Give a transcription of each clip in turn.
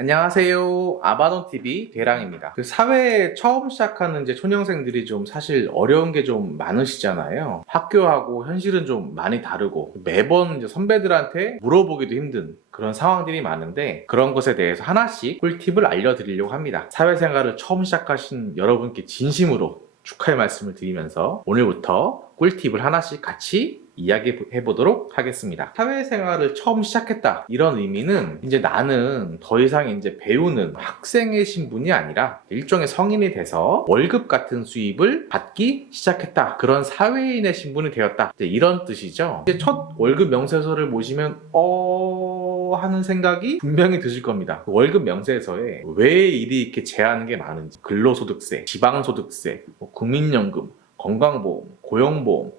안녕하세요. 아바돈TV 대랑입니다. 사회에 처음 시작하는 이제 초년생들이 좀 사실 어려운 게 좀 많으시잖아요. 학교하고 현실은 좀 많이 다르고 매번 이제 선배들한테 물어보기도 힘든 그런 상황들이 많은데 그런 것에 대해서 하나씩 꿀팁을 알려드리려고 합니다. 사회생활을 처음 시작하신 여러분께 진심으로 축하의 말씀을 드리면서 오늘부터 꿀팁을 하나씩 같이 이야기해 보도록 하겠습니다. 사회생활을 처음 시작했다 이런 의미는 이제 나는 더 이상 이제 배우는 학생의 신분이 아니라 일종의 성인이 돼서 월급 같은 수입을 받기 시작했다, 그런 사회인의 신분이 되었다, 이런 뜻이죠. 이제 첫 월급 명세서를 보시면 하는 생각이 분명히 드실 겁니다. 월급 명세서에 왜 일이 이렇게 제한하는 게 많은지, 근로소득세, 지방소득세, 국민연금, 건강보험, 고용보험,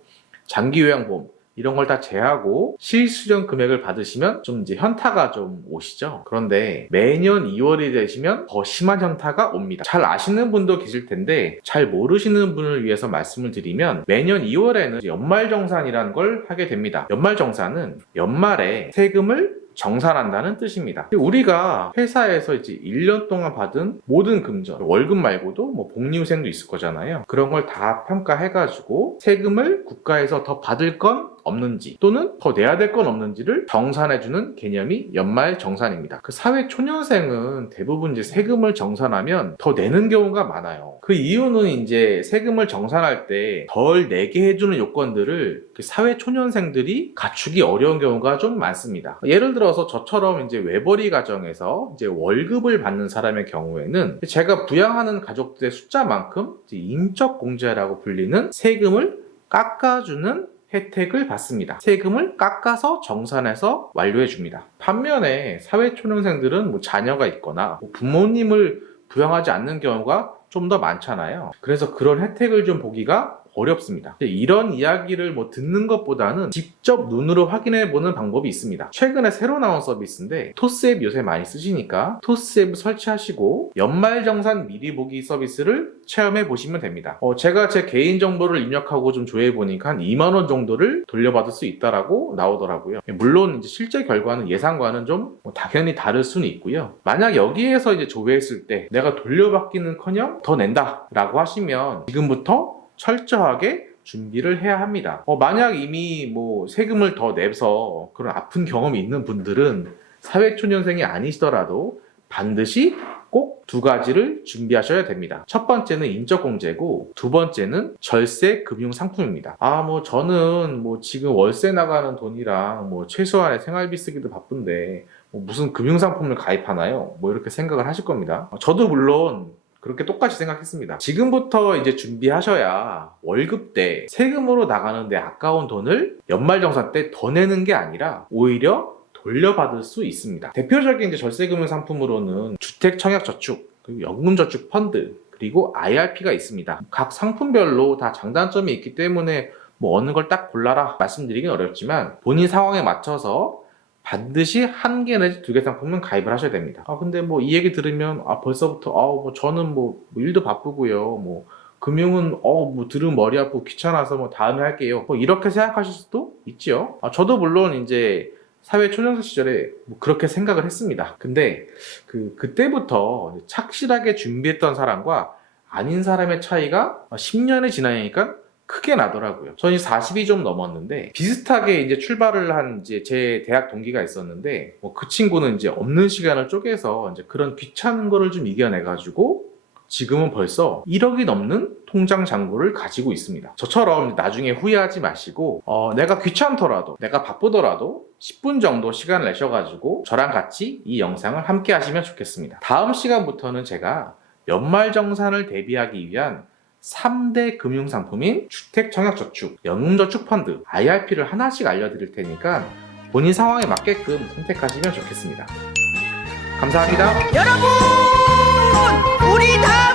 장기요양보험 이런 걸 다 제하고 실수령 금액을 받으시면 좀 이제 현타가 좀 오시죠. 그런데 매년 2월이 되시면 더 심한 현타가 옵니다. 잘 아시는 분도 계실 텐데 잘 모르시는 분을 위해서 말씀을 드리면 매년 2월에는 연말정산이라는 걸 하게 됩니다. 연말정산은 연말에 세금을 정산한다는 뜻입니다. 우리가 회사에서 이제 1년 동안 받은 모든 금전, 월급 말고도 뭐 복리후생도 있을 거잖아요. 그런 걸 다 평가해가지고 세금을 국가에서 더 받을 건 없는지 또는 더 내야 될 건 없는지를 정산해주는 개념이 연말정산입니다. 사회 초년생은 대부분 이제 세금을 정산하면 더 내는 경우가 많아요. 그 이유는 이제 세금을 정산할 때 덜 내게 해주는 요건들을 사회 초년생들이 갖추기 어려운 경우가 좀 많습니다. 예를 들어서 저처럼 이제 외벌이 가정에서 이제 월급을 받는 사람의 경우에는 제가 부양하는 가족들의 숫자만큼 인적 공제라고 불리는 세금을 깎아주는 혜택을 받습니다. 세금을 깎아서 정산해서 완료해 줍니다. 반면에 사회초년생들은 뭐 자녀가 있거나 부모님을 부양하지 않는 경우가 좀 더 많잖아요. 그래서 그런 혜택을 좀 보기가 어렵습니다. 이런 이야기를 듣는 것보다는 직접 눈으로 확인해 보는 방법이 있습니다. 최근에 새로 나온 서비스인데 토스앱 요새 많이 쓰시니까 토스앱 설치하시고 연말정산 미리 보기 서비스를 체험해 보시면 됩니다. 제가 제 개인정보를 입력하고 좀 조회해 보니까 한 2만원 정도를 돌려받을 수 있다라고 나오더라고요. 물론 이제 실제 결과는 예상과는 좀 당연히 다를 수는 있고요. 만약 여기에서 이제 조회했을 때 내가 돌려받기는커녕 더 낸다라고 하시면 지금부터 철저하게 준비를 해야 합니다. 만약 이미 세금을 더 내서 그런 아픈 경험이 있는 분들은 사회초년생이 아니시더라도 반드시 꼭 두 가지를 준비하셔야 됩니다. 첫 번째는 인적공제고 두 번째는 절세 금융상품입니다. 저는 지금 월세 나가는 돈이랑 최소한의 생활비 쓰기도 바쁜데 무슨 금융상품을 가입하나요? 이렇게 생각을 하실 겁니다. 저도 물론 그렇게 똑같이 생각했습니다. 지금부터 이제 준비하셔야 월급 때 세금으로 나가는데 아까운 돈을 연말정산 때 더 내는 게 아니라 오히려 돌려받을 수 있습니다. 대표적인 이제 절세금융 상품으로는 주택청약저축, 그리고 연금저축펀드, 그리고 IRP가 있습니다. 각 상품별로 다 장단점이 있기 때문에 어느 걸 딱 골라라 말씀드리긴 어렵지만 본인 상황에 맞춰서 반드시 한 개 내지 두 개 상품은 가입을 하셔야 됩니다. 근데 이 얘기 들으면 벌써부터 저는 일도 바쁘고요. 금융은 들으면 머리 아프고 귀찮아서 다음에 할게요. 이렇게 생각하실 수도 있지요. 저도 물론 이제 사회 초년생 시절에 그렇게 생각을 했습니다. 근데 그때부터 착실하게 준비했던 사람과 아닌 사람의 차이가 10년이 지나니까 크게 나더라고요. 저는 40이 좀 넘었는데 비슷하게 이제 출발을 한 이제 제 대학 동기가 있었는데 그 친구는 이제 없는 시간을 쪼개서 이제 그런 귀찮은 거를 좀 이겨내가지고 지금은 벌써 1억이 넘는 통장 잔고를 가지고 있습니다. 저처럼 나중에 후회하지 마시고 내가 귀찮더라도 내가 바쁘더라도 10분 정도 시간을 내셔가지고 저랑 같이 이 영상을 함께 하시면 좋겠습니다. 다음 시간부터는 제가 연말정산을 대비하기 위한 3대 금융상품인 주택청약저축, 연금저축펀드, IRP를 하나씩 알려드릴 테니까 본인 상황에 맞게끔 선택하시면 좋겠습니다. 감사합니다. 여러분, 우리 다